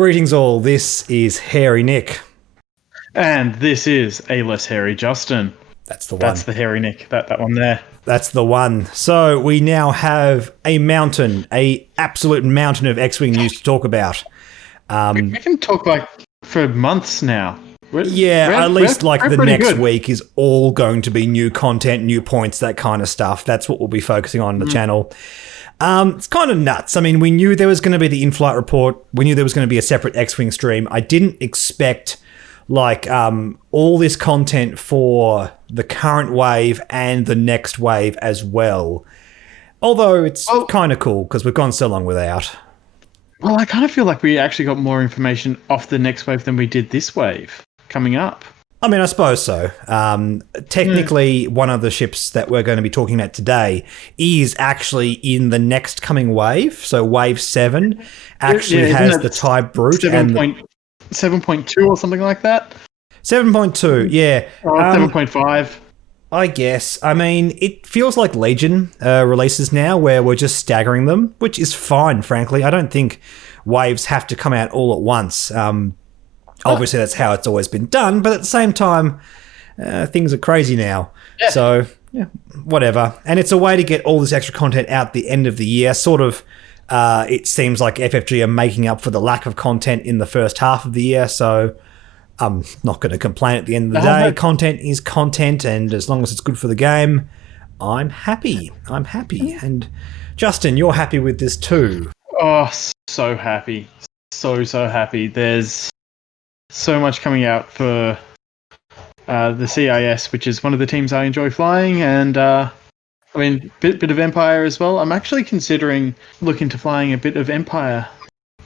Greetings all, this is Hairy Nick. And this is a less hairy Justin. That's the one. That's the hairy Nick, that one there. That's the one. So we now have a absolute mountain of X-Wing news to talk about. We can talk for months now. At least the next good. week is all going to be new content, new points, that kind of stuff. That's what we'll be focusing on the channel. It's kind of nuts. I mean, we knew there was going to be the in-flight report. We knew there was going to be a separate X-Wing stream. I didn't expect all this content for the current wave and the next wave as well. Although it's kind of cool because we've gone so long without. Well, I kind of feel like we actually got more information off the next wave than we did this wave coming up. I mean, I suppose so. Technically, one of the ships that we're going to be talking about today is actually in the next coming wave. So Wave 7 actually has the TIE Brute. 7.2 or something like that? 7.2, yeah. 7.5. I guess. I mean, it feels like Legion releases now where we're just staggering them, which is fine, frankly. I don't think waves have to come out all at once. Obviously, that's how it's always been done, but at the same time, things are crazy now. Yeah. So, yeah, whatever. And it's a way to get all this extra content out the end of the year. Sort of, it seems like FFG are making up for the lack of content in the first half of the year, so I'm not going to complain at the end of the day. Content is content, and as long as it's good for the game, I'm happy. And Justin, you're happy with this too. Oh, so happy. So happy. There's so much coming out for the CIS, which is one of the teams I enjoy flying, and bit of Empire as well. I'm actually considering looking to flying a bit of Empire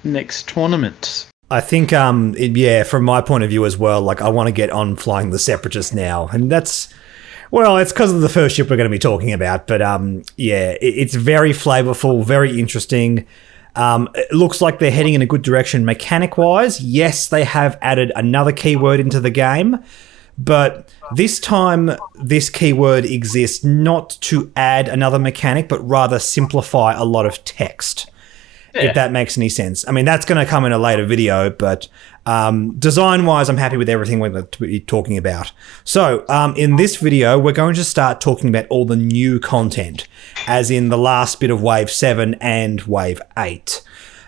next tournament. I think, from my point of view as well, I want to get on flying the Separatists now, and it's because of the first ship we're going to be talking about, but it's very flavorful, very interesting. It looks like they're heading in a good direction mechanic-wise. Yes, they have added another keyword into the game, but this time this keyword exists not to add another mechanic, but rather simplify a lot of text, if that makes any sense. I mean, that's going to come in a later video, but design-wise, I'm happy with everything we're going to be talking about. So in this video, we're going to start talking about all the new content, as in the last bit of Wave 7 and Wave 8.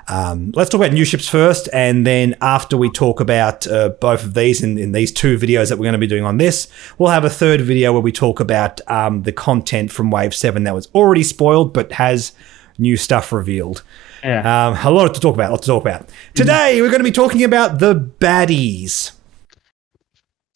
Let's talk about new ships first, and then after we talk about both of these in these two videos that we're going to be doing on this, we'll have a third video where we talk about the content from Wave 7 that was already spoiled but has new stuff revealed. Yeah. A lot to talk about. Today, we're going to be talking about the baddies.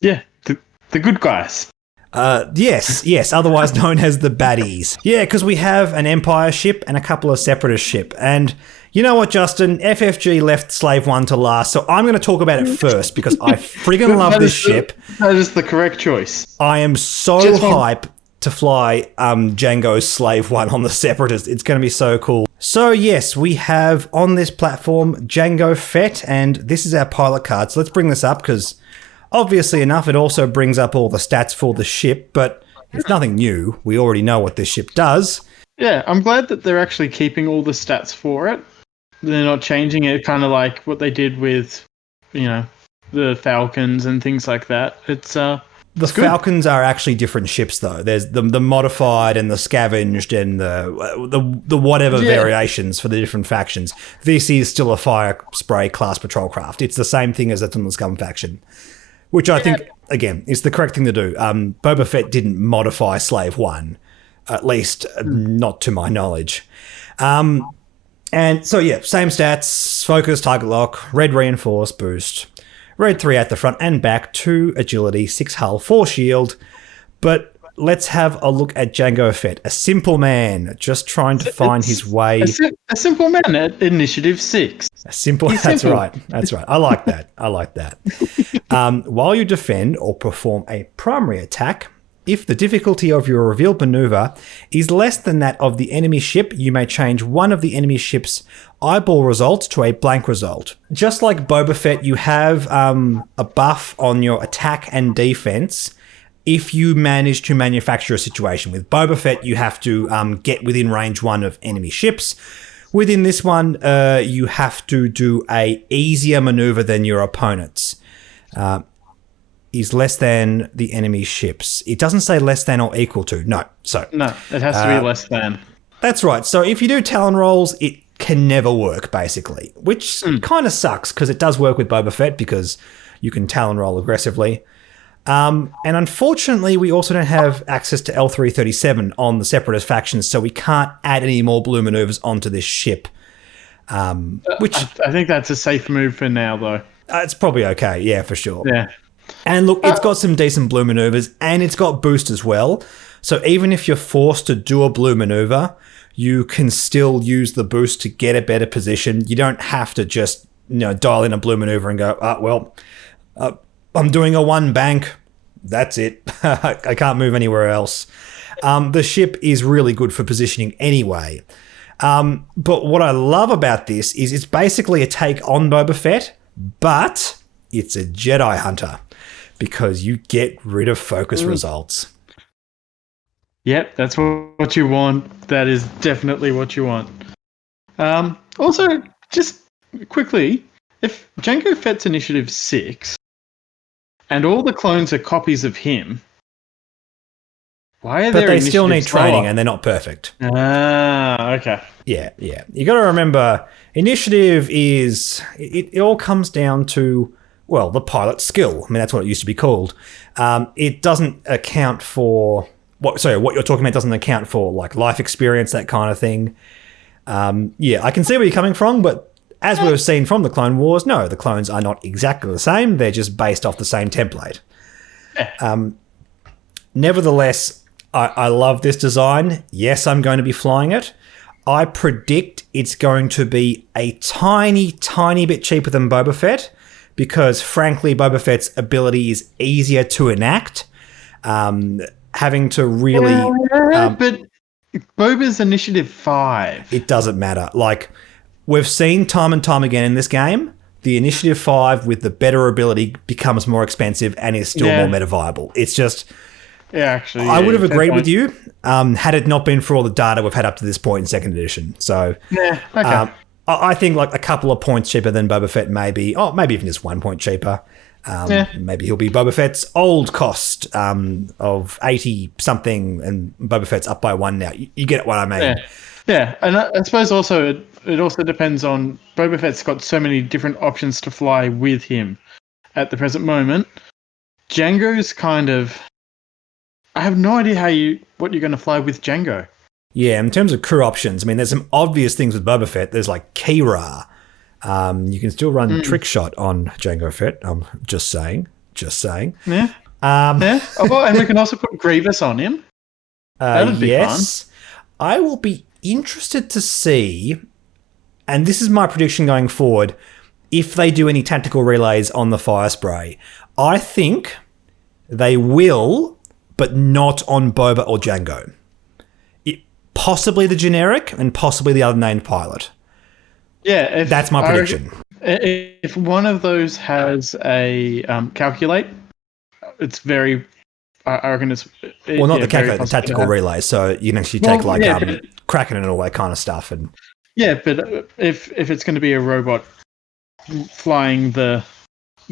Yeah, the good guys. Yes, otherwise known as the baddies. Yeah, because we have an Empire ship and a couple of Separatist ship. And you know what, Justin? FFG left Slave 1 to last, so I'm going to talk about it first because I friggin' love this ship. That is the correct choice. I am so hype to fly Jango's Slave 1 on the Separatist. It's going to be so cool. So yes, we have on this platform Jango Fett, and this is our pilot card. So let's bring this up because obviously enough, it also brings up all the stats for the ship, but it's nothing new. We already know what this ship does. Yeah, I'm glad that they're actually keeping all the stats for it. They're not changing it, kind of like what they did with, the Falcons and things like that. The Falcons are actually different ships, though. There's the modified and the scavenged and the whatever variations for the different factions. This is still a fire spray class patrol craft. It's the same thing as that's on the Scum faction, which I think, again, is the correct thing to do. Boba Fett didn't modify Slave 1, at least not to my knowledge. And so, same stats, focus, target lock, red reinforce, boost. Red 3 at the front and back, 2 agility, 6 hull, 4 shield. But let's have a look at Jango Fett, a simple man just trying to find his way. A simple man at initiative 6. That's right. I like that. While you defend or perform a primary attack, if the difficulty of your revealed maneuver is less than that of the enemy ship, you may change one of the enemy ship's eyeball results to a blank result. Just like Boba Fett, you have a buff on your attack and defense if you manage to manufacture a situation. With Boba Fett, you have to get within range 1 of enemy ships. Within this one, you have to do a easier maneuver than your opponents. Is less than the enemy ships. It doesn't say less than or equal to. No. No, it has to be less than. That's right. So if you do Talon rolls, it can never work, basically, which kind of sucks because it does work with Boba Fett because you can Talon roll aggressively. And unfortunately, we also don't have access to L337 on the Separatist factions, so we can't add any more blue maneuvers onto this ship. Which I think that's a safe move for now, though. It's probably okay, yeah, for sure. Yeah. And look, it's got some decent blue maneuvers, and it's got boost as well. So even if you're forced to do a blue maneuver, you can still use the boost to get a better position. You don't have to just dial in a blue maneuver and go, I'm doing a one bank. That's it. I can't move anywhere else. The ship is really good for positioning anyway. But what I love about this is it's basically a take on Boba Fett, but it's a Jedi Hunter because you get rid of focus results. Yep, that's what you want. That is definitely what you want. Also, just quickly, if Jango Fett's Initiative 6 and all the clones are copies of him, why are But they still need initiatives training lower? and they're not perfect. Okay. Yeah. You got to remember, initiative is, it all comes down to, well, the pilot's skill. I mean, that's what it used to be called. It doesn't account for, what you're talking about doesn't account for like life experience, that kind of thing. I can see where you're coming from, but as we've seen from the Clone Wars, no, the clones are not exactly the same. They're just based off the same template. Nevertheless, I love this design. Yes, I'm going to be flying it. I predict it's going to be a tiny, tiny bit cheaper than Boba Fett because, frankly, Boba Fett's ability is easier to enact. Having to really... but Boba's Initiative 5. It doesn't matter. Like, we've seen time and time again in this game, the Initiative 5 with the better ability becomes more expensive and is still more meta viable. It's just... Yeah, actually. I would have agreed with you had it not been for all the data we've had up to this point in second edition. So okay. I think like a couple of points cheaper than Boba Fett maybe. Oh, maybe even just 1 point cheaper. Maybe he'll be Boba Fett's old cost of 80-something and Boba Fett's up by 1 now. You get what I mean. Yeah, and I suppose also it also depends on Boba Fett's got so many different options to fly with him at the present moment. Django's kind of... I have no idea what you're going to fly with Jango. Yeah, in terms of crew options, I mean, there's some obvious things with Boba Fett. There's like Kira. You can still run Trick Shot on Jango Fett. I'm just saying. Yeah. And we can also put Grievous on him. That'd be fun. I will be interested to see, and this is my prediction going forward, if they do any tactical relays on the Fire Spray. I think they will, but not on Boba or Jango. Possibly the generic and possibly the other named pilot. Yeah, that's my prediction. If one of those has a calculate, it's very... I reckon it's... Well, not the calculate, the tactical relay. So you can actually take Kraken and all that kind of stuff. And yeah, but if it's going to be a robot flying the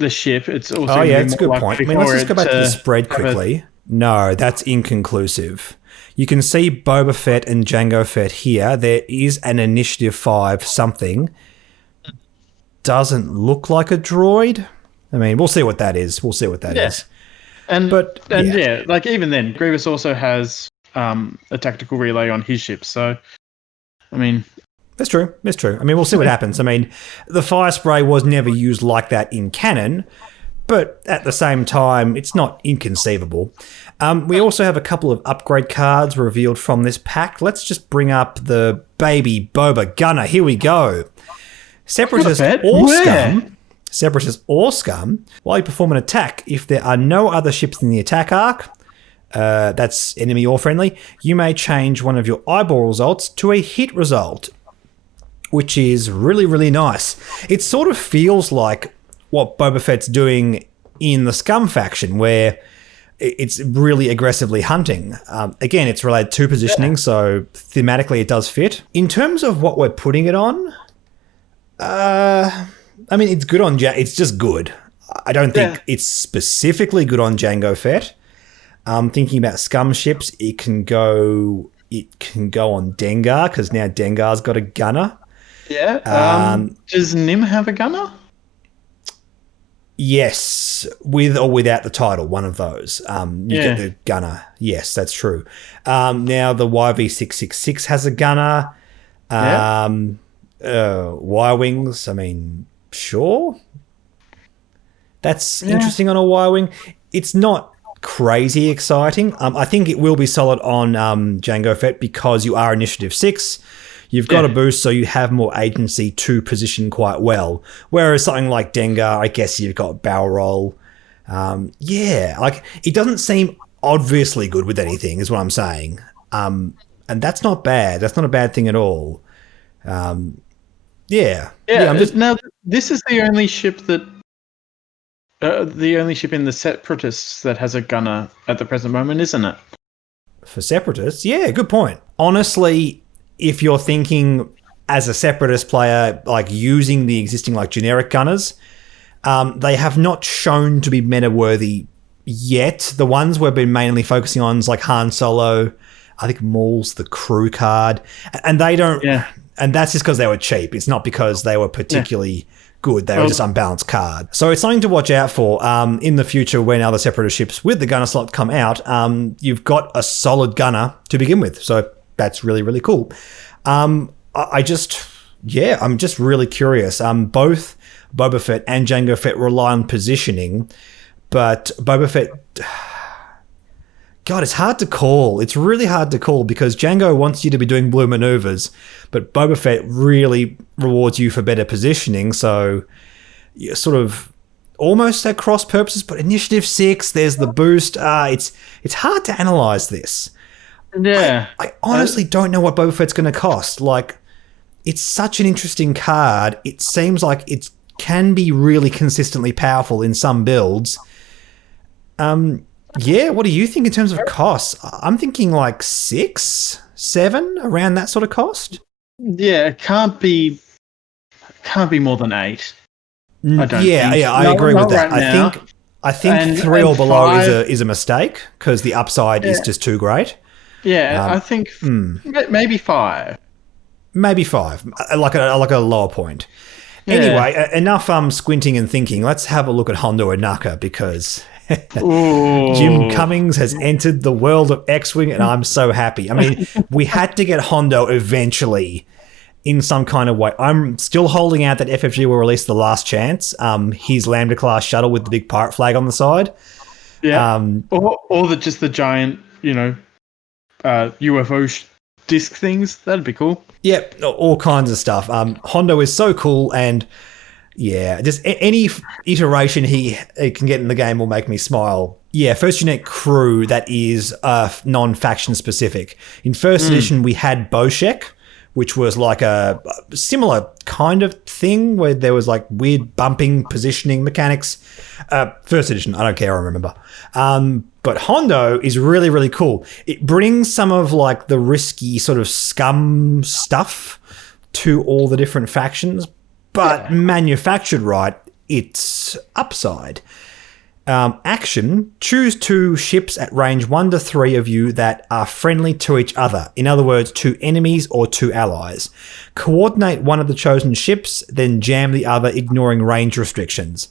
ship, it's also... Oh, yeah, it's a good point. I mean, let's just go back to the spread quickly. No, that's inconclusive. You can see Boba Fett and Jango Fett here. There is an Initiative 5 something. Doesn't look like a droid. I mean, we'll see what that is. Like even then, Grievous also has a tactical relay on his ship. So, I mean... That's true. I mean, we'll see what happens. I mean, the Fire Spray was never used like that in canon, but at the same time, it's not inconceivable. We also have a couple of upgrade cards revealed from this pack. Let's just bring up the baby Boba Gunner. Here we go. Separatist or Scum, while you perform an attack, if there are no other ships in the attack arc, that's enemy or friendly, you may change one of your eyeball results to a hit result, which is really, really nice. It sort of feels like what Boba Fett's doing in the Scum faction, where it's really aggressively hunting. Again, it's related to positioning, so thematically it does fit. In terms of what we're putting it on, I mean, it's good on it's just good. I don't think it's specifically good on Jango Fett. Thinking about scum ships, it can go on Dengar, because now Dengar's got a gunner. Yeah. Does Nim have a gunner? Yes, with or without the title, one of those. You get the gunner. Yes, that's true. Now the YV666 has a gunner. Y-Wings, I mean, sure. That's interesting on a Y-Wing. It's not crazy exciting. I think it will be solid on Jango Fett because you are Initiative 6. You've got a boost, so you have more agency to position quite well. Whereas something like Dengar, I guess you've got barrel roll. Like it doesn't seem obviously good with anything, is what I'm saying. And that's not bad. That's not a bad thing at all. Now this is the only ship that the only ship in the Separatists that has a gunner at the present moment, isn't it? For Separatists, yeah, good point. Honestly, if you're thinking as a Separatist player, like using the existing like generic gunners, they have not shown to be meta worthy yet. The ones we've been mainly focusing on is like Han Solo. I think Maul's the crew card, and they don't. Yeah. And that's just because they were cheap. It's not because they were particularly good. They were just unbalanced card. So it's something to watch out for in the future when other Separatist ships with the gunner slot come out. You've got a solid gunner to begin with. So that's really, really cool. I'm just really curious. Both Boba Fett and Jango Fett rely on positioning, but Boba Fett... God, it's hard to call. It's really hard to call because Jango wants you to be doing blue maneuvers, but Boba Fett really rewards you for better positioning. So you're sort of almost at cross purposes, but Initiative 6, there's the boost. It's hard to analyze this. Yeah. I honestly don't know what Boba Fett's going to cost. Like, it's such an interesting card. It seems like it can be really consistently powerful in some builds. Yeah, what do you think in terms of costs? I'm thinking like 6, 7, around that sort of cost. Yeah, it can't be more than 8. I don't think. I agree with that. Right I think 3 or below is a mistake because the upside is just too great. Yeah, I think maybe 5. Maybe 5, like a lower point. Yeah. Anyway, enough squinting and thinking. Let's have a look at Hondo Ohnaka because Jim Cummings has entered the world of X-Wing and I'm so happy. I mean, we had to get Hondo eventually in some kind of way. I'm still holding out that FFG will release the last chance. His Lambda class shuttle with the big pirate flag on the side. Yeah. Or just the giant, UFO disc things. That'd be cool. Yep, all kinds of stuff. Hondo is so cool, and yeah, just any iteration he can get in the game will make me smile. Yeah, first unit crew that is non-faction specific. In first edition, we had Boshek, which was like a similar kind of thing where there was like weird bumping positioning mechanics. First edition, I don't care, I remember. But Hondo is really, really cool. It brings some of like the risky sort of scum stuff to all the different factions, but manufactured right, it's upside. Action, choose 2 ships at range 1 to 3 of you that are friendly to each other. In other words, 2 enemies or 2 allies. Coordinate one of the chosen ships, then jam the other, ignoring range restrictions.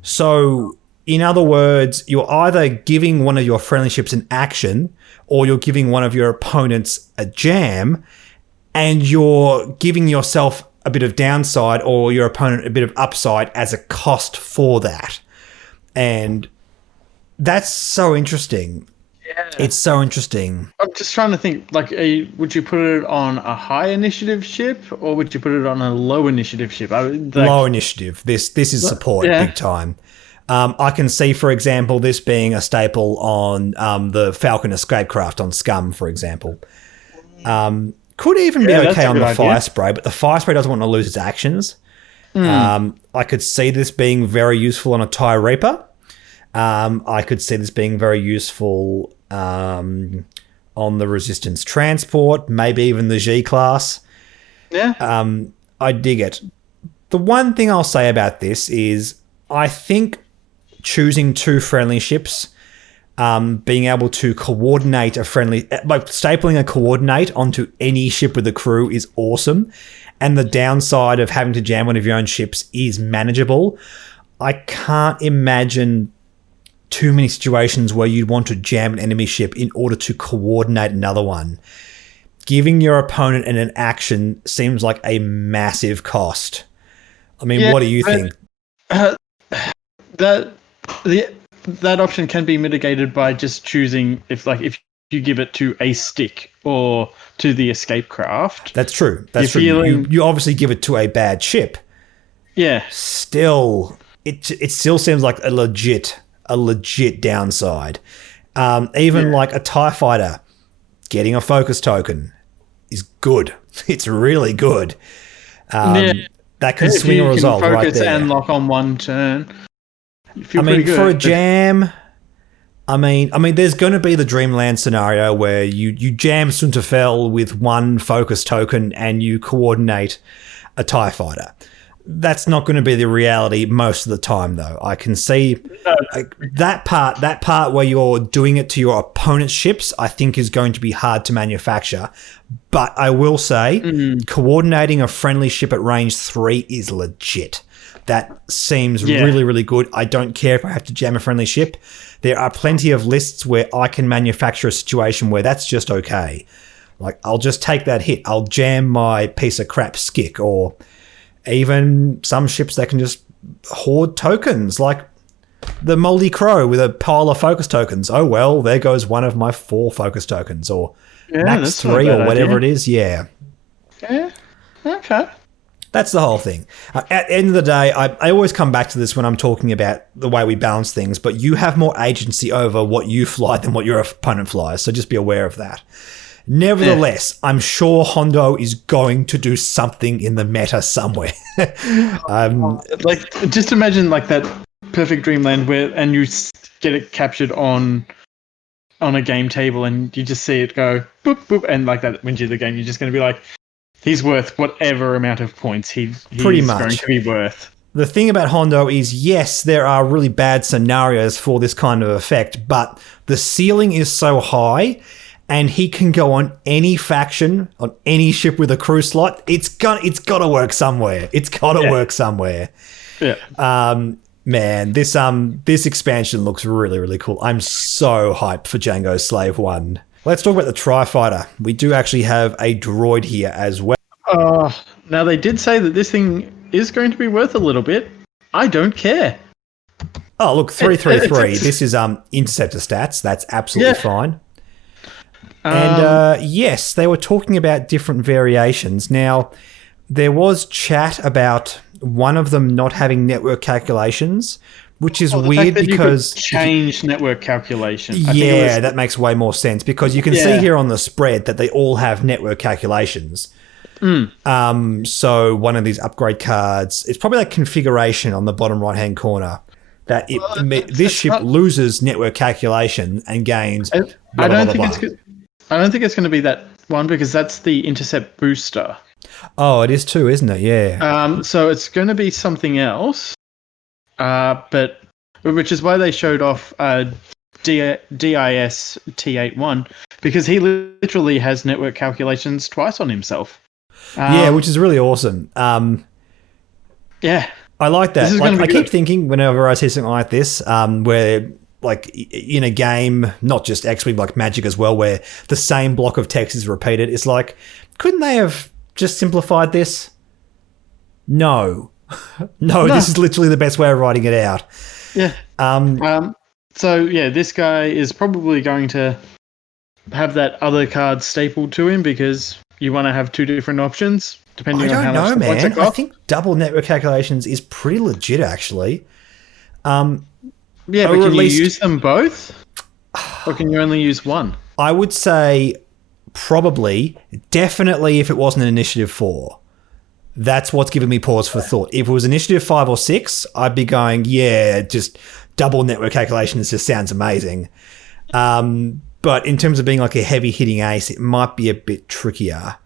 So, in other words, you're either giving one of your friendly ships an action or you're giving one of your opponents a jam, and you're giving yourself a bit of downside or your opponent a bit of upside as a cost for that. And that's so interesting. Yeah. It's so interesting. I'm just trying to think, like, would you put it on a high initiative ship or would you put it on a low initiative ship? Low initiative. This is support big time. I can see, for example, this being a staple on the Falcon Escapecraft on Scum, for example. Could even be okay on the Fire Spray, but the Fire Spray doesn't want to lose its actions. I could see this being very useful on a TIE Reaper. I could see this being very useful on the Resistance transport, maybe even the G class. Yeah. I dig it. The one thing I'll say about this is I think choosing 2 friendly ships, being able to coordinate a friendly, like stapling a coordinate onto any ship with a crew is awesome. And the downside of having to jam one of your own ships is manageable. I can't imagine too many situations where you'd want to jam an enemy ship in order to coordinate another one. Giving your opponent an action seems like a massive cost. I mean, what do you think? That option can be mitigated by just choosing if you give it to a stick or to the escape craft. That's true. That's true. You obviously give it to a bad ship. Yeah. Still, it still seems like a legit downside. Even like a TIE fighter getting a focus token is good. It's really good. That can swing a result right there. Focus and lock on one turn. I mean, for a jam, I mean, there's going to be the Dreamland scenario where you jam Sunterfell with one focus token and you coordinate a TIE fighter. That's not going to be the reality most of the time, though. I can see that part where you're doing it to your opponent's ships, I think is going to be hard to manufacture. But I will say, coordinating a friendly ship at range 3 is legit. That seems really, really good. I don't care if I have to jam a friendly ship. There are plenty of lists where I can manufacture a situation where that's just okay. Like, I'll just take that hit. I'll jam my piece of crap skick, or even some ships that can just hoard tokens, like the Moldy Crow with a pile of focus tokens. Oh, well, there goes one of my 4 focus tokens, or max 3 or whatever it is. Yeah. Yeah. Okay. That's the whole thing. At the end of the day, I always come back to this when I'm talking about the way we balance things, but you have more agency over what you fly than what your opponent flies, so just be aware of that. Nevertheless, I'm sure Hondo is going to do something in the meta somewhere. Just imagine like that perfect Dreamland and you get it captured on a game table and you just see it go boop boop, and like that wins you the game. You're just going to be like, he's worth whatever amount of points he's going to be worth. The thing about Hondo is, yes, there are really bad scenarios for this kind of effect, but the ceiling is so high. And he can go on any faction, on any ship with a crew slot. It's got to work somewhere. It's got to work somewhere. Yeah. Man, this expansion looks really, really cool. I'm so hyped for Jango Slave 1. Let's talk about the Tri-Fighter. We do actually have a droid here as well. Now they did say that this thing is going to be worth a little bit. I don't care. Oh, look, 333. This is interceptor stats. That's absolutely fine. And yes, they were talking about different variations. Now, there was chat about one of them not having network calculations, which is weird because you could change network calculation. Yeah, that makes way more sense because you can see here on the spread that they all have network calculations. So one of these upgrade cards, it's probably like configuration on the bottom right-hand corner. That this ship loses network calculation and gains. I don't think it's going to be that one because that's the Intercept Booster. Oh, it is too, isn't it? Yeah. So it's going to be something else. But which is why they showed off DIS T81 because he literally has network calculations twice on himself. Yeah, which is really awesome. Yeah. I like that. I keep thinking whenever I see something like this, where like in a game, not just X-Wing, like Magic as well, where the same block of text is repeated. It's like, couldn't they have just simplified this? No. No, this is literally the best way of writing it out. Yeah. So yeah, this guy is probably going to have that other card stapled to him because you want to have 2 different options depending on how much the points it costs. I think double network calculations is pretty legit, actually. Yeah, but can you use them both? Or can you only use one? I would say probably, definitely if it wasn't an Initiative 4. That's what's giving me pause for thought. If it was Initiative 5 or 6, I'd be going, yeah, just double network calculations just sounds amazing. But in terms of being like a heavy hitting ace, it might be a bit trickier.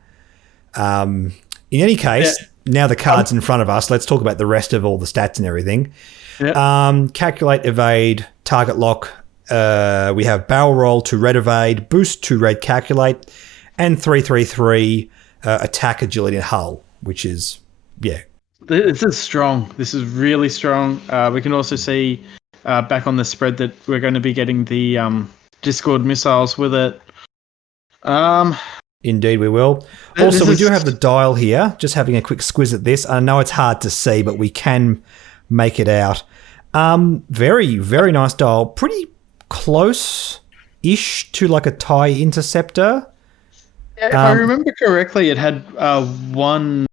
In any case, now the card's in front of us. Let's talk about the rest of all the stats and everything. Yep. Calculate, evade, target lock. We have barrel roll to red evade, boost to red calculate, and 3/3/3 attack, agility, and hull, which is, yeah. This is strong. This is really strong. We can also see back on the spread that we're going to be getting the Discord missiles with it. Indeed, we will. Also, we do have the dial here. Just having a quick squiz at this. I know it's hard to see, but we can make it out. Very, very nice dial. Pretty close-ish to like a TIE Interceptor. Yeah, if I remember correctly, it had one...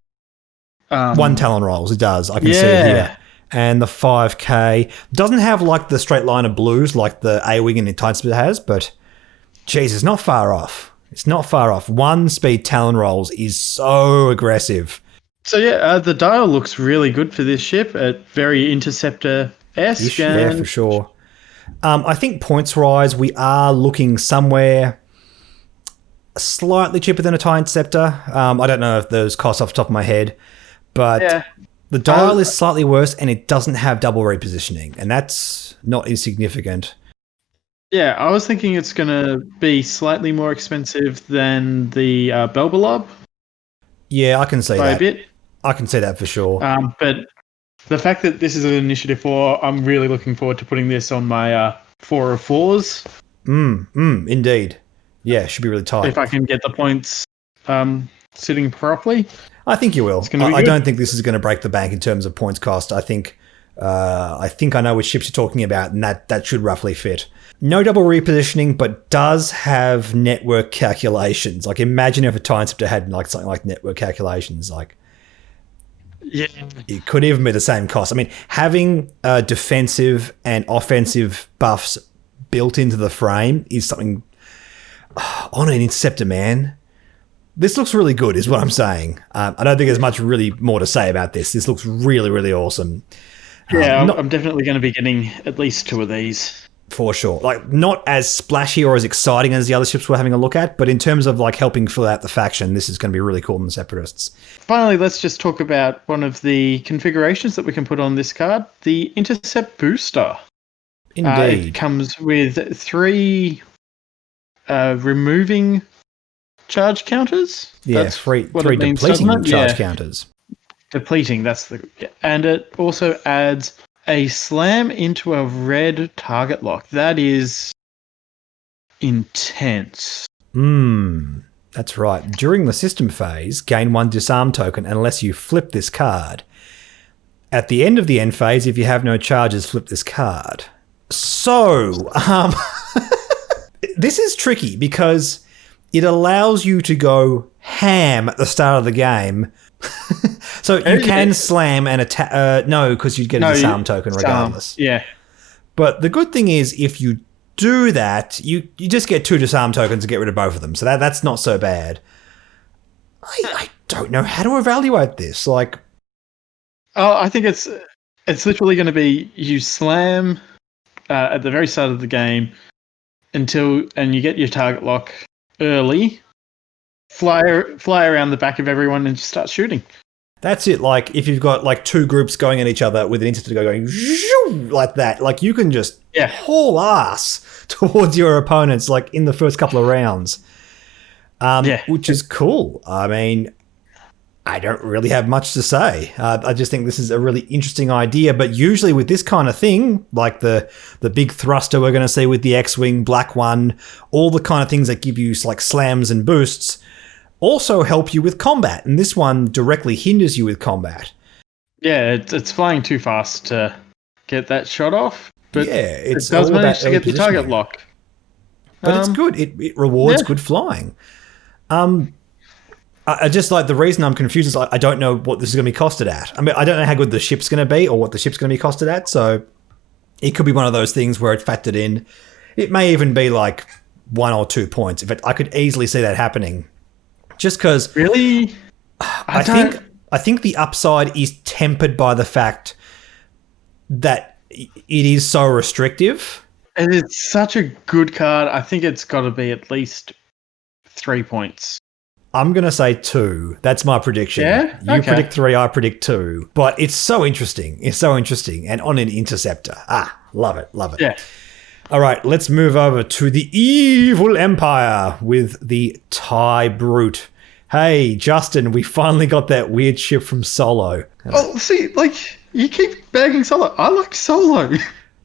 one Talon rolls, it does. I can see it here. And the 5K doesn't have like the straight line of blues like the A-Wing and the Intercept has, but geez, it's not far off. It's not far off. 1-speed Talon rolls is so aggressive. So yeah, the dial looks really good for this ship. Very Interceptor-esque. Yeah, for sure. I think points-wise, we are looking somewhere slightly cheaper than a TIE Interceptor. I don't know if those costs off the top of my head, but the dial is slightly worse and it doesn't have double repositioning, and that's not insignificant. Yeah, I was thinking it's going to be slightly more expensive than the Belbalob. Yeah, I can see by that. A bit. I can see that for sure. But the fact that this is an Initiative 4, I'm really looking forward to putting this on my 4 of 4s. Indeed. Yeah, should be really tight. If I can get the points sitting properly. I think you will. I don't think this is going to break the bank in terms of points cost. I think I know which ships you're talking about, and that should roughly fit. No double repositioning, but does have network calculations. Like, imagine if a TIE Interceptor had like something like network calculations. Like, yeah, it could even be the same cost. I mean, having defensive and offensive buffs built into the frame is something on an Interceptor, man. This looks really good, is what I'm saying. I don't think there's much really more to say about this. This looks really, really awesome. Yeah, I'm definitely going to be getting at least 2 of these. For sure. Like, not as splashy or as exciting as the other ships we're having a look at, but in terms of like helping fill out the faction, this is going to be really cool in the Separatists. Finally, let's just talk about one of the configurations that we can put on this card, the Intercept Booster. Indeed. It comes with 3 removing charge counters. Yeah, that's 3 means, depleting charge counters. Depleting, and it also adds a slam into a red target lock. That is intense. That's right. During the system phase, gain 1 disarm token unless you flip this card. At the end of the end phase, if you have no charges, flip this card. So, this is tricky because it allows you to go ham at the start of the game. So you can slam and attack. No, because you'd get a disarm token regardless. Yeah. But the good thing is, if you do that, you just get 2 disarm tokens to get rid of both of them. So that's not so bad. I don't know how to evaluate this. Like, I think it's literally going to be you slam at the very start of the game and you get your target lock early. Fly around the back of everyone and just start shooting. That's it. Like, if you've got like 2 groups going at each other with an Interceptor going like that, like you can just haul ass towards your opponents like in the first couple of rounds, which is cool. I mean, I don't really have much to say. I just think this is a really interesting idea. But usually with this kind of thing, like the big thruster we're going to see with the X-Wing, Black One, all the kind of things that give you like slams and boosts, also help you with combat, and this one directly hinders you with combat. Yeah, it's flying too fast to get that shot off, but it does manage to get the target lock. But it's good. It rewards good flying. I just like the reason I'm confused is I don't know what this is going to be costed at. I mean, I don't know how good the ship's going to be or what the ship's going to be costed at, so it could be one of those things where it's factored in. It may even be like 1 or 2 points. I could easily see that happening. Just because, really, I think the upside is tempered by the fact that it is so restrictive. And it's such a good card. I think it's got to be at least 3 points. I'm going to say 2. That's my prediction. Yeah? You predict 3, I predict 2. But it's so interesting. It's so interesting. And on an Interceptor. Love it. Love it. Yeah. All right, let's move over to the Evil Empire with the TIE Brute. Hey, Justin, we finally got that weird ship from Solo. Oh, see, like, you keep bagging Solo. I like Solo.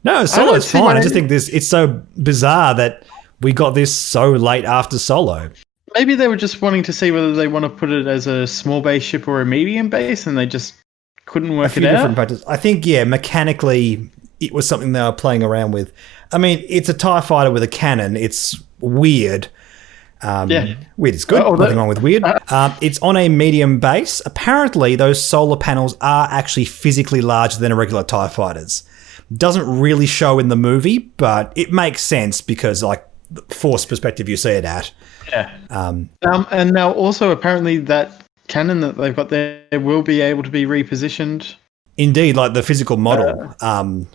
No, Solo's fine. I just think it's so bizarre that we got this so late after Solo. Maybe they were just wanting to see whether they want to put it as a small base ship or a medium base, and they just couldn't work it out. I think, mechanically, it was something they were playing around with. I mean, it's a TIE fighter with a cannon. It's weird. Weird is good. Nothing wrong with weird. It's on a medium base. Apparently, those solar panels are actually physically larger than a regular TIE fighters. Doesn't really show in the movie, but it makes sense because, like, the Force perspective you see it at. Yeah. And now also apparently that cannon that they've got there will be able to be repositioned. Indeed, like the physical model,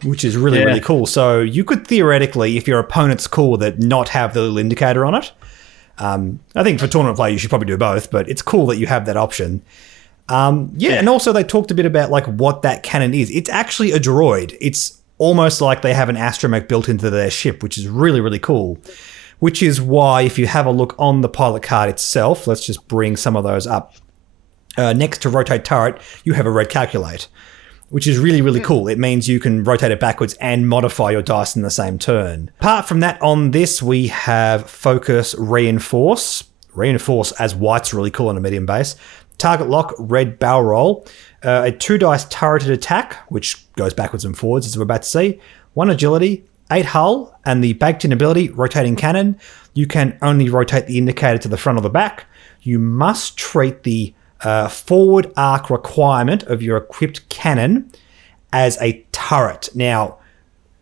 which is really, really cool. So you could theoretically, if your opponent's cool with it, not have the little indicator on it. I think for tournament play, you should probably do both, but it's cool that you have that option. And also they talked a bit about like what that cannon is. It's actually a droid. It's almost like they have an astromech built into their ship, which is really, really cool. Which is why if you have a look on the pilot card itself, let's just bring some of those up. Next to rotate turret, you have a red calculate, which is really, really cool. It means you can rotate it backwards and modify your dice in the same turn. Apart from that, on this, we have focus, reinforce. Reinforce as white's really cool on a medium base. Target lock, red barrel roll. A 2 dice turreted attack, which goes backwards and forwards, as we're about to see. 1 agility, 8 hull, and the baked-in ability, rotating cannon. You can only rotate the indicator to the front or the back. You must treat the forward arc requirement of your equipped cannon as a turret. Now,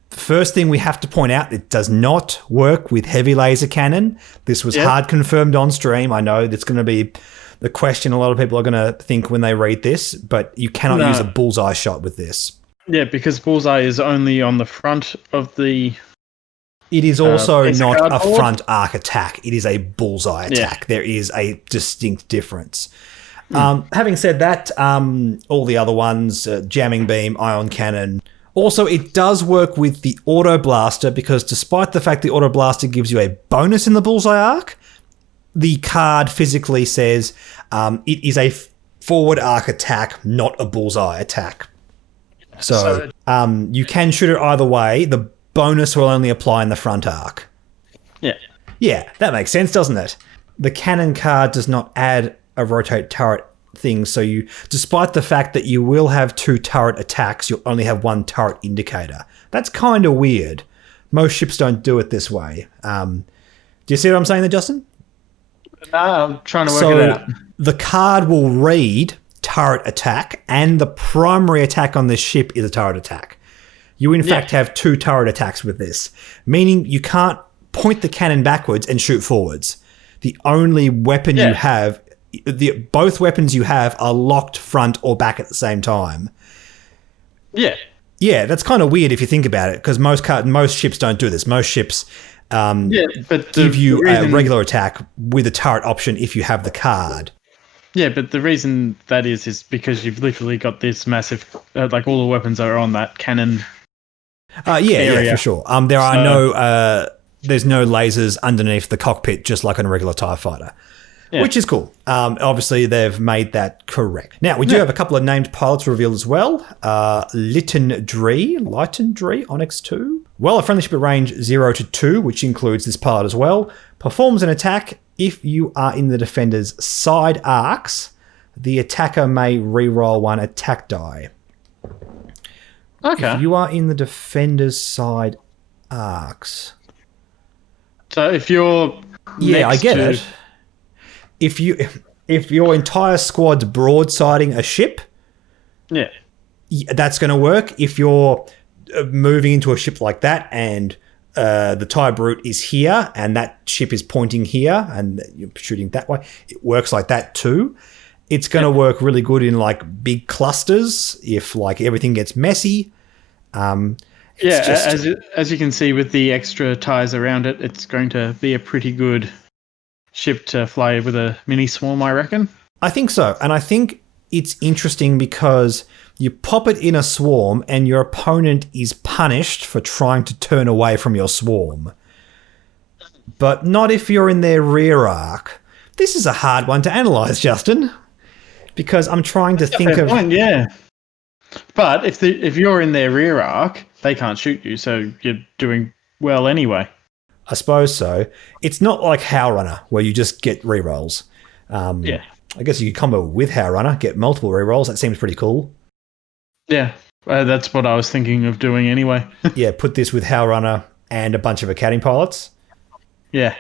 the first thing we have to point out, it does not work with heavy laser cannon. This was hard confirmed on stream. I know that's going to be the question a lot of people are going to think when they read this, but you cannot use a bullseye shot with this. Yeah, because bullseye is only on the front of the... It is also not a front arc attack. It is a bullseye attack. There is a distinct difference. Having said that, all the other ones, jamming beam, ion cannon. Also, it does work with the auto blaster because despite the fact the auto blaster gives you a bonus in the bullseye arc, the card physically says it is a forward arc attack, not a bullseye attack. So you can shoot it either way. The bonus will only apply in the front arc. Yeah. Yeah, that makes sense, doesn't it? The cannon card does not add a rotate turret thing, so you, despite the fact that you will have 2 turret attacks, you'll only have 1 turret indicator. That's kind of weird. Most ships don't do it this way. Do you see what I'm saying there, Justin? No, I'm trying to work it out. The card will read turret attack, and the primary attack on this ship is a turret attack. You, in fact, have 2 turret attacks with this, meaning you can't point the cannon backwards and shoot forwards. The only weapon you have, both weapons you have are locked front or back at the same time. Yeah. Yeah, that's kind of weird if you think about it, because most ships don't do this. Most ships but give you a regular attack with a turret option if you have the card. Yeah, but the reason that is because you've literally got this massive, like all the weapons are on that cannon. Yeah, for sure. There are there's no lasers underneath the cockpit, just like on a regular TIE fighter, which is cool. Obviously, they've made that correct. Now, we do have a couple of named pilots revealed as well. Lighton Dree, Onyx 2. Well, a friendly ship at range 0 to 2, which includes this pilot as well, performs an attack. If you are in the defender's side arcs, the attacker may reroll 1 attack die. Okay. If you are in the defender's side arcs. So if you're I get it. If your entire squad's broadsiding a ship, that's going to work. If you're moving into a ship like that and the TIE Brute is here and that ship is pointing here and you're shooting that way, it works like that too. It's going to work really good in like big clusters if like everything gets messy. Yeah, as you can see with the extra tires around it, it's going to be a pretty good ship to fly with a mini swarm, I reckon. I think so. And I think it's interesting because you pop it in a swarm and your opponent is punished for trying to turn away from your swarm. But not if you're in their rear arc. This is a hard one to analyse, Justin, because I'm trying to think of... Point, yeah. But if you're in their rear arc, they can't shoot you, so you're doing well anyway. I suppose so. It's not like Howlrunner, where you just get rerolls. Yeah. I guess you could combo with Howlrunner, get multiple rerolls. That seems pretty cool. Yeah, that's what I was thinking of doing anyway. Yeah, put this with Howlrunner and a bunch of Academy pilots. Yeah.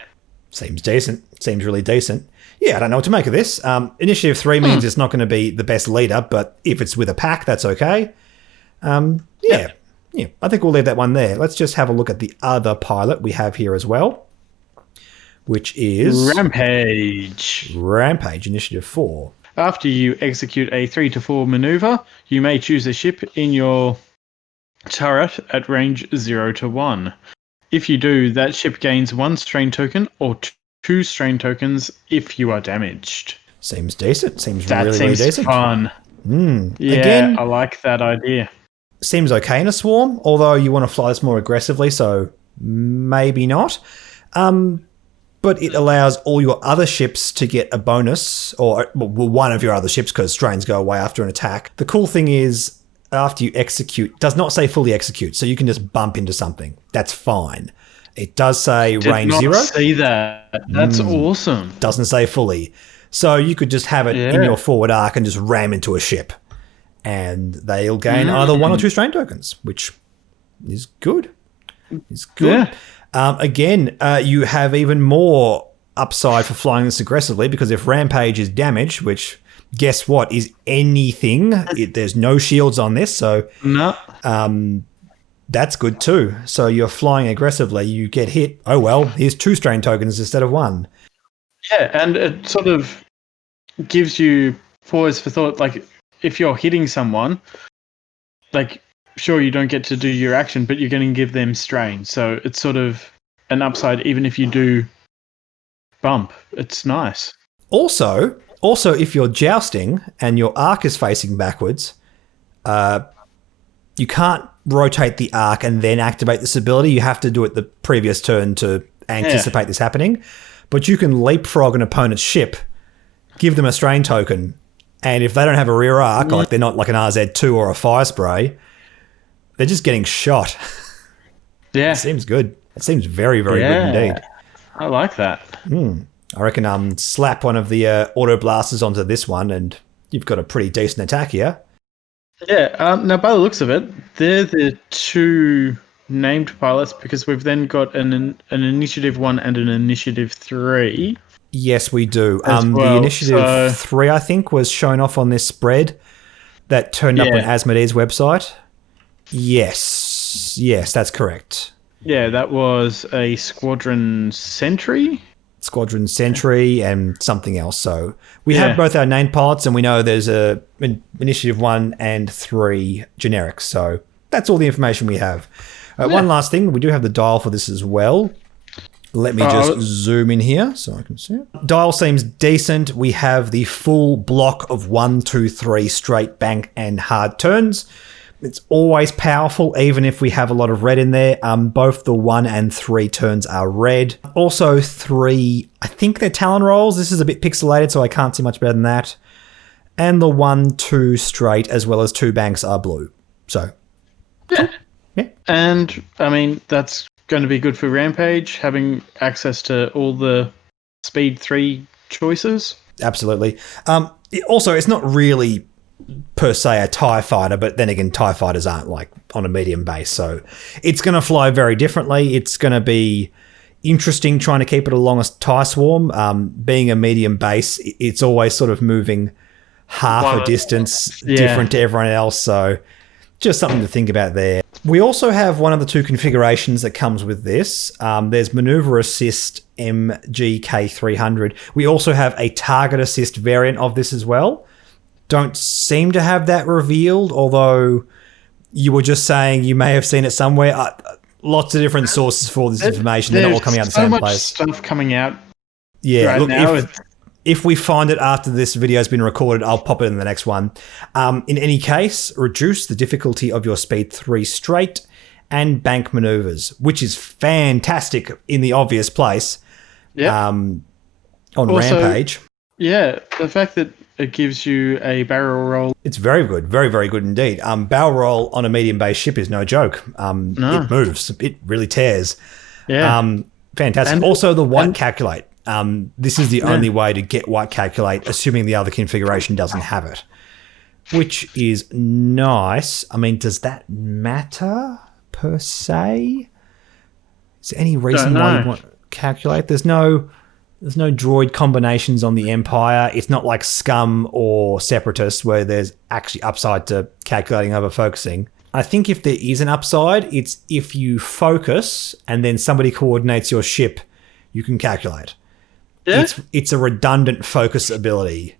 Seems decent. Seems really decent. Yeah, I don't know what to make of this. Initiative 3 means it's not going to be the best leader, but if it's with a pack, that's okay. Yeah, I think we'll leave that one there. Let's just have a look at the other pilot we have here as well, which is... Rampage. Rampage, Initiative 4. After you execute a 3 to 4 maneuver, you may choose a ship in your turret at range 0 to 1. If you do, that ship gains 1 strain token or 2 strain tokens if you are damaged. Seems decent. Seems that really, seems really decent. Fun. Yeah, Again, I like that idea. Seems okay in a swarm, although you want to fly this more aggressively, so maybe not. But it allows all your other ships to get a bonus, or one of your other ships, because strains go away after an attack. The cool thing is, after you execute, does not say fully execute, so you can just bump into something. That's fine. It does say range 0. Did not see that. That's awesome. Doesn't say fully. So you could just have it in your forward arc and just ram into a ship. And they'll gain either 1 or 2 strain tokens, which is good. It's good. Yeah. Again, you have even more upside for flying this aggressively, because if Rampage is damaged, which, guess what, is anything. There's no shields on this, so no. That's good too. So you're flying aggressively, you get hit. Oh well, here's 2 strain tokens instead of 1. Yeah, and it sort of gives you pause for thought. Like, if you're hitting someone, like, sure, you don't get to do your action, but you're going to give them strain. So it's sort of an upside, even if you do bump. It's nice. Also, if you're jousting and your arc is facing backwards, you can't rotate the arc and then activate this ability. You have to do it the previous turn to anticipate this happening. But you can leapfrog an opponent's ship, give them a strain token, and if they don't have a rear arc, like they're not like an RZ2 or a fire spray, they're just getting shot. Yeah. It seems good. It seems very, very good indeed. I like that. I reckon slap one of the auto blasters onto this one and you've got a pretty decent attack here. Yeah. Now, by the looks of it, they're the 2 named pilots, because we've then got an Initiative 1 and an Initiative 3. Yes, we do. Well, the Initiative 3, I think, was shown off on this spread that turned up on Asmodee's website. Yes, that's correct. Yeah, that was a Squadron Sentry. Squadron Sentry and something else. So we have both our named pilots, and we know there's a Initiative 1 and 3 generics. So that's all the information we have. One last thing, we do have the dial for this as well. Let me just zoom in here so I can see it. Dial seems decent. We have the full block of 1, 2, 3 straight bank and hard turns. It's always powerful, even if we have a lot of red in there. Both the 1 and 3 turns are red. Also 3, I think they're Talon rolls. This is a bit pixelated, so I can't see much better than that. And the 1, 2 straight, as well as 2 banks are blue. So, yeah. And, I mean, that's going to be good for Rampage, having access to all the Speed 3 choices. Absolutely. Also, it's not really per se a TIE fighter, but then again, TIE fighters aren't like on a medium base, so it's going to fly very differently. It's going to be interesting trying to keep it along a TIE swarm. Being a medium base, it's always sort of moving half a distance different to everyone else, so just something to think about there. We also have one of the 2 configurations that comes with this. There's Maneuver Assist MGK300. We also have a Target Assist variant of this as well. Don't seem to have that revealed, although You were just saying you may have seen it somewhere. Lots of different sources for this information. They're not all coming out of the same place. So much stuff coming out. Yeah, right look, now. If we find it after this video has been recorded, I'll pop it in the next one. In any case, reduce the difficulty of your speed 3 straight and bank maneuvers, which is fantastic in the obvious place. Yeah. On Rampage. Yeah, the fact that it gives you a barrel roll. It's very good. Very, very good indeed. Barrel roll on a medium-based ship is no joke. No. It moves. It really tears. Yeah. Fantastic. And also the white calculate. This is the only way to get white calculate, assuming the other configuration doesn't have it, which is nice. I mean, does that matter per se? Is there any reason why you want to calculate? There's no droid combinations on the Empire. It's not like Scum or Separatists where there's actually upside to calculating over focusing. I think if there is an upside, it's if you focus and then somebody coordinates your ship, you can calculate. Yeah. It's a redundant focus ability.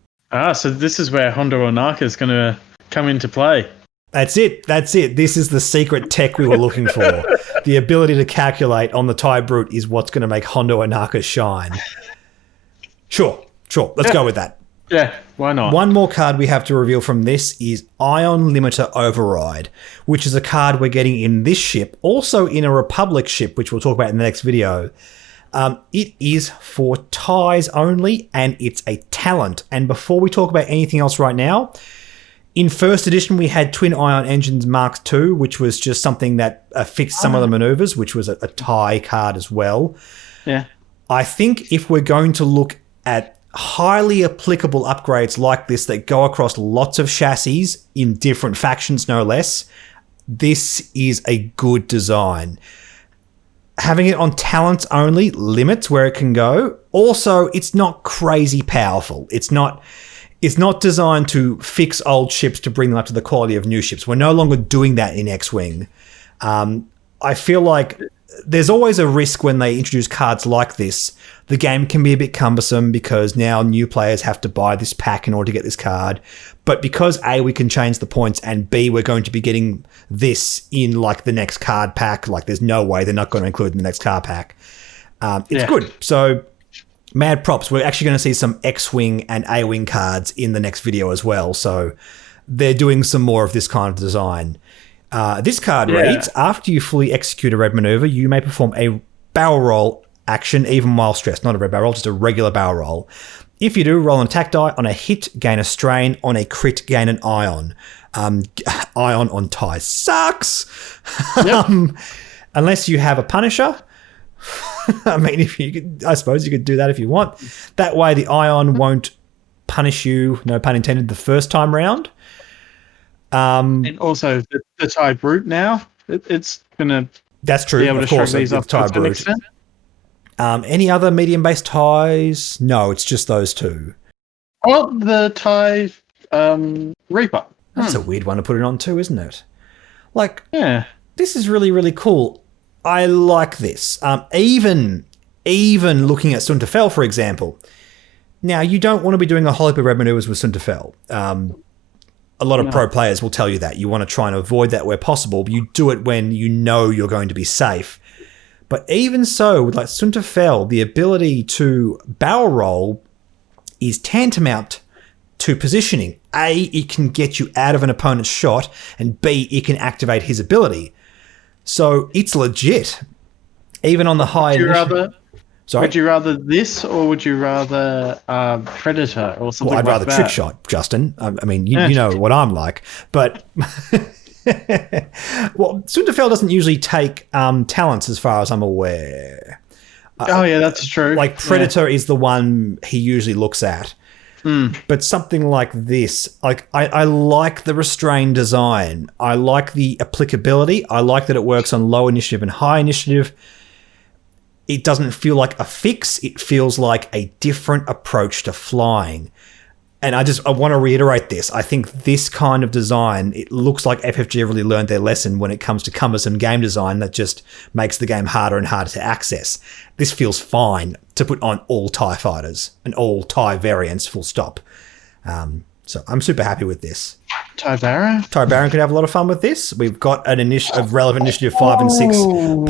So this is where Hondo Ohnaka is going to come into play. That's it. This is the secret tech we were looking for. The ability to calculate on the TIE Brute is what's going to make Hondo Ohnaka shine. Sure. Let's go with that. Yeah, why not? One more card we have to reveal from this is Ion Limiter Override, which is a card we're getting in this ship, also in a Republic ship, which we'll talk about in the next video. It is for TIEs only, and it's a talent. And before we talk about anything else right now, in first edition, we had Twin Ion Engines Mark II, which was just something that fixed some of the maneuvers, which was a TIE card as well. Yeah. I think if we're going to look at highly applicable upgrades like this that go across lots of chassis in different factions, no less, this is a good design. Having it on talents only limits where it can go. Also, it's not crazy powerful. It's not designed to fix old ships to bring them up to the quality of new ships. We're no longer doing that in X-Wing. I feel like there's always a risk when they introduce cards like this. The game can be a bit cumbersome because now new players have to buy this pack in order to get this card. But because A, we can change the points, and B, we're going to be getting this in like the next card pack. Like there's no way they're not going to include it in the next card pack. It's good. So mad props. We're actually going to see some X-Wing and A-Wing cards in the next video as well. So they're doing some more of this kind of design. This card reads, after you fully execute a red maneuver, you may perform a barrel roll action even while stressed. Not a red barrel roll, just a regular barrel roll. If you do, roll an attack die. On a hit, gain a strain. On a crit, gain an ion. Ion on TIE sucks. Yep. Unless you have a Punisher. I mean, I suppose you could do that if you want. That way the ion won't punish you, no pun intended, the first time round. And also the TIE Brute now, it's going to That's true, be able of to course, shrug these off TIE to an Brute. extent. Any other medium-based ties? No, it's just those two. Oh, the TIE Reaper. That's a weird one to put it on too, isn't it? Like, yeah, this is really, really cool. I like this. Even looking at Sunterfell, for example. Now, you don't want to be doing a whole heap of red maneuvers with Sunterfell. A lot of pro players will tell you that. You want to try and avoid that where possible, but you do it when you know you're going to be safe. But even so, with like Sunterfell, the ability to barrel roll is tantamount to positioning. A, it can get you out of an opponent's shot, and B, it can activate his ability. So it's legit. Even on the high... Would you rather this, or would you rather Predator or something like that? Well, I'd rather Trick Shot, Justin. I mean, you know what I'm like. But... well, Sunterfell doesn't usually take talents as far as I'm aware. Yeah, that's true. Like Predator is the one he usually looks at. But something like this, like I like the restrained design. I like the applicability. I like that it works on low initiative and high initiative. It doesn't feel like a fix. It feels like a different approach to flying. And I want to reiterate this. I think this kind of design, it looks like FFG really learned their lesson when it comes to cumbersome game design that just makes the game harder and harder to access. This feels fine to put on all TIE fighters and all TIE variants, full stop. So I'm super happy with this. Tybara could have a lot of fun with this. We've got a relevant initiative 5 and 6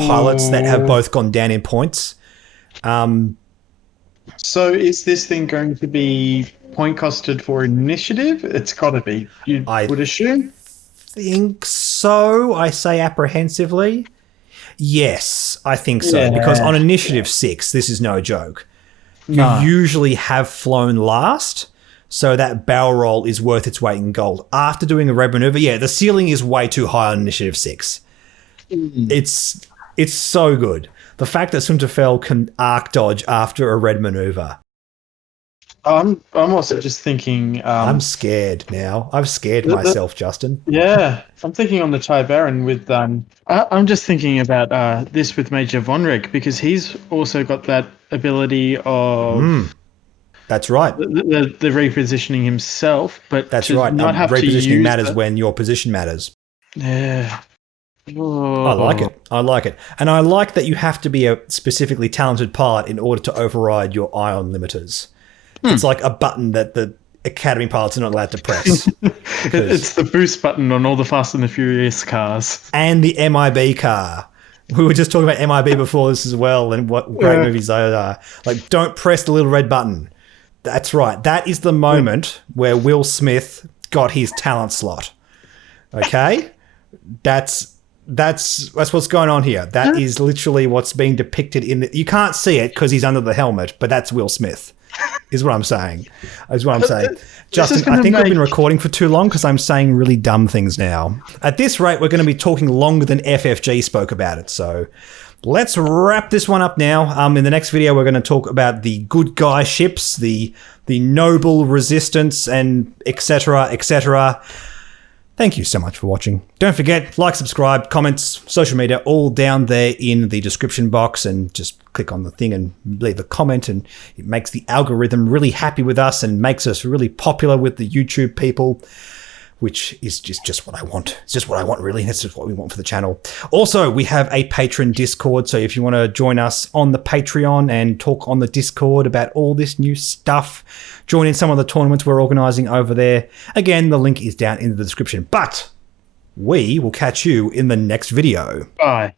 pilots that have both gone down in points. So is this thing going to be point costed for initiative? It's got to be. You would assume? Think so. I say apprehensively. Yes, I think so. Because on initiative 6, this is no joke. You usually have flown last, so that barrel roll is worth its weight in gold. After doing a red maneuver, the ceiling is way too high on initiative 6. It's so good. The fact that Sunterfell can arc dodge after a red maneuver. I'm also just thinking... I'm scared now. I've scared myself, Justin. Yeah, I'm thinking on the Tybaran with... I'm just thinking about this with Major Vonreg, because he's also got that ability of... That's right. The repositioning himself, but that's right. Not have repositioning to use matters when your position matters. Yeah. I like it. And I like that you have to be a specifically talented pilot in order to override your ion limiters. It's like a button that the Academy pilots are not allowed to press. It's the boost button on all the Fast and the Furious cars. And the MIB car. We were just talking about MIB before this as well, and what great movies those are. Like, don't press the little red button. That's right. That is the moment where Will Smith got his talent slot. Okay? That's what's going on here. That is literally what's being depicted in the... You can't see it because he's under the helmet, but that's Will Smith, is what I'm saying. Justin, I think we've been recording for too long because I'm saying really dumb things now. At this rate, we're going to be talking longer than FFG spoke about it, so... Let's wrap this one up now. In the next video, we're going to talk about the good guy ships, the noble resistance, and etc., etc. Thank you so much for watching. Don't forget, like, subscribe, comments, social media, all down there in the description box, and just click on the thing and leave a comment, and it makes the algorithm really happy with us and makes us really popular with the YouTube people, which is just what I want. It's just what I want, really. That's just what we want for the channel. Also, we have a Patreon Discord, so if you want to join us on the Patreon and talk on the Discord about all this new stuff, join in some of the tournaments we're organising over there. Again, the link is down in the description. But we will catch you in the next video. Bye.